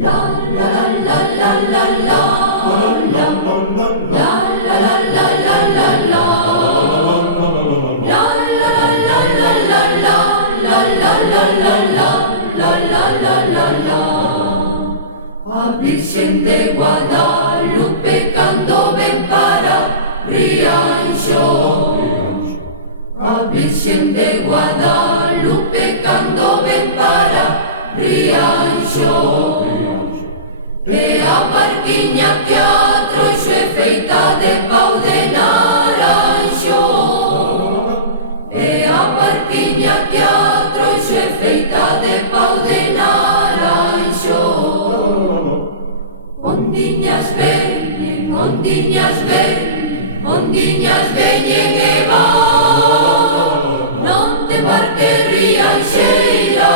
A Virxen de Guadalupe cando ven para Rianxo. A Virxen de Guadalupe cando ven para Rianxo. E a barquiña que a trouxo é feita de pau de naranxo. E a barquiña que a trouxo é feita de pau de naranxo. Ondiñas veñen, ondiñas veñen, ondiñas veñen e van. Non te embarques rianxeira,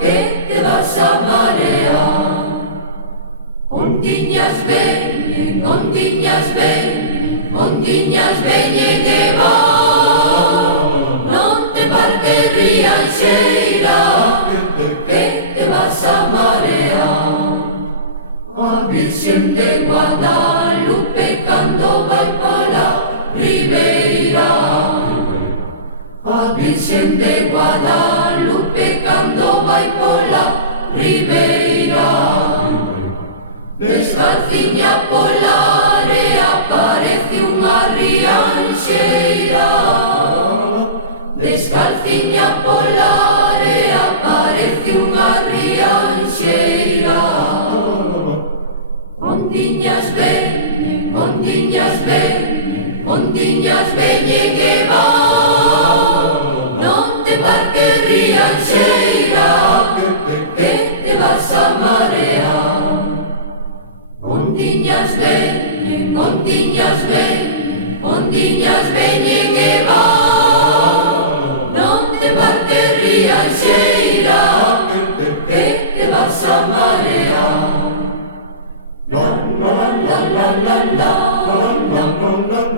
que te vas a marear. Ondiñas veñen, ondiñas veñen, ondiñas veñen e van. Non te embarques rianxeira, que te vas a marear. A Virxen de Guadalupe cando vai para Ribeira. A Virxen de Guadalupe cando vai pola Ribeira. Descalciña pola area parece unha rianxeira. Descalciña pola area parece unha rianxeira. Ondiñas veñen, ondiñas veñen, ondiñas veñen e van. Non te embarques rianxeira, que te vas a marear. Ondiñas veñen, ondiñas veñen, ondiñas veñen e van. Non te embarques rianxeira, que te vas a marear. La la la la la la la la la la.